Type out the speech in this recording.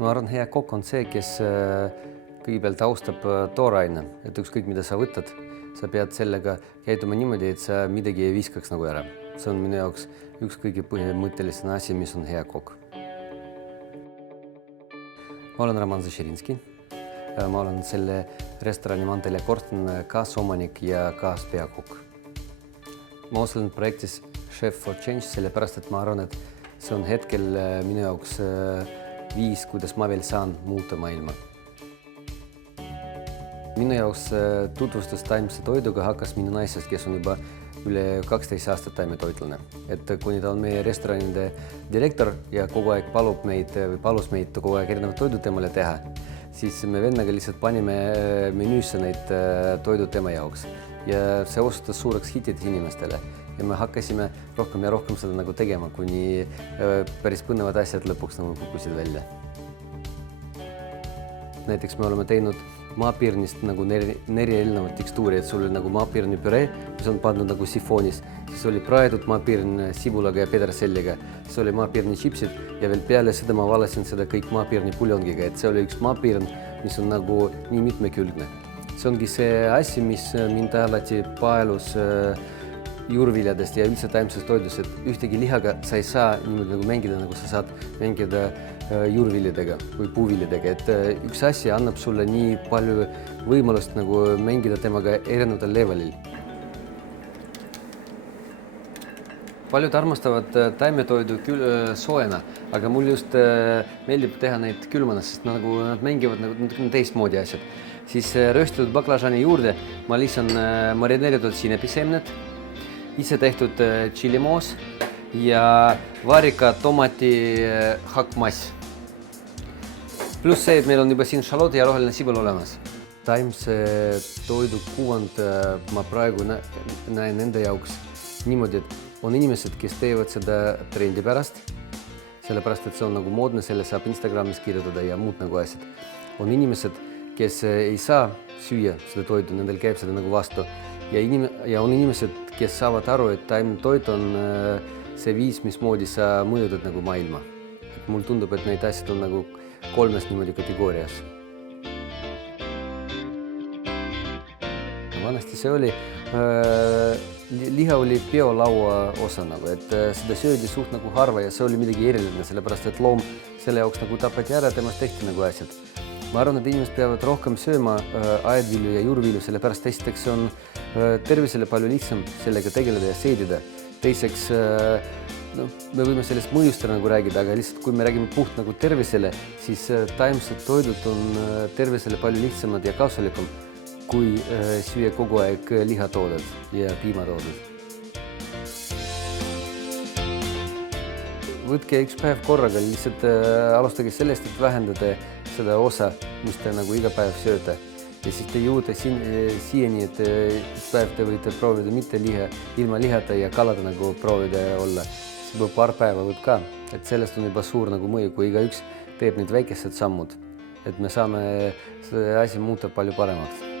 Ma arvan, hea kokk on see, kes kõigepealt austab tooraine, et ükskõik mida sa võtad, sa pead sellega käituma niimoodi, et sa midagi ei viskaks nagu ära. See on minu jaoks üks kõige põhimõttelisem asi, mis on hea kokk. Ma olen Roman Zašerinski. Ma olen selle restorani Mantel ja Korsten kaasomanik ja kaaspeakokk. Ma osalen projektis Chef for Change, sellepärast et ma arvan, et see on hetkel minu jaoks viis, kuidas ma veel saan muuta maailma. Minu jaoks tutvustus taimse toiduga hakkas minu naisest, kes on juba üle 12 aastat taimetoitlane. Et kuni ta on meie restoranide direktor ja kogu aeg palus meid kogu aeg erinevad toidud temale teha, siis me vennaga lihtsalt panime menüüsse neid toidud tema jaoks. Ja see osutus suureks hitid inimestele. Ja me hakkasime rohkem ja rohkem seda nagu tegema, kuni päris põnevad asjad lõpuks nagu kukkusid välja. Näiteks me oleme teinud maapiirnist nagu neli erinevat tekstuuri, et sul oli nagu maapiirni püree, mis on pandud nagu sifoonis. Siis oli praedud maapiirn sibulaga ja peterselliga. Siis oli maapiirni čipsid ja veel peale seda ma valasin seda kõik maapiirni puljongiga, et see oli üks maapiirn, mis on nagu nii mitmekülgne. See ongi see asi, mis mind alati paelus juurviljadest ja üldse taimsest toidust, et ühtegi lihaga sa ei saa niimoodi nagu mängida, nagu sa saad mängida juurviljadega või puuviljadega, et üks asi annab sulle nii palju võimalust nagu mängida temaga erinevatel levelil. Paljud armastavad taimetoidu soojana, aga mul just meeldib teha neid külmana, sest nagu nad mängivad nagu teistmoodi asjad. Siis röstitud baklažani juurde ma lisan marineeritud sinepisemned, ise tehtud tšillimoos ja varika tomati hakkmass. Pluss see, et meil on juba siin šalot ja roheline sibul olemas. Taimse toidu kuvand ma praegu näen enda jaoks niimoodi, et on inimesed, kes teevad seda trendi pärast, sellepärast, et see on nagu moodne, selle saab Instagramis kirjutada ja muud nagu asjad. On inimesed, kes ei saa süüa seda toidu, nendel käib seda nagu vastu. Ja on inimesed, kes saavad aru, et taimne toit on see viis, mismoodi sa mõjutad nagu maailma. Et mul tundub, et neid asjad on nagu kolmes niimoodi kategoorias. Vanasti see oli, liha oli biolaua osa, nagu, et seda söödi suht nagu harva ja see oli midagi eriline, sellepärast et loom selle jaoks nagu tapati ära, temast tehti nagu asjad. Ma arvan, et inimesed peavad rohkem sööma aedvilju ja juurvilju, sellepärast esiteks on tervisele palju lihtsam sellega tegeleda ja seedida. Teiseks, me võime sellest mõjust nagu räägida, aga lihtsalt kui me räägime puht nagu tervisele, siis taimsed toidud on tervisele palju lihtsamad ja kasulikum, kui süüa kogu aeg lihatooded ja piimatooded. Võtke üks päev korraga, lihtsalt alustage sellest, et vähendada seda osa, mis te nagu iga päev sööte. Ja siis te jõuate siiani, et üks päev te võite proovida mitte liha, ilma lihata ja kalada nagu proovida olla. See juba paar päeva võib ka, et sellest on juba suur nagu mõju, kui igaüks teeb need väikesed sammud, et me saame seda asi muuta palju paremaks.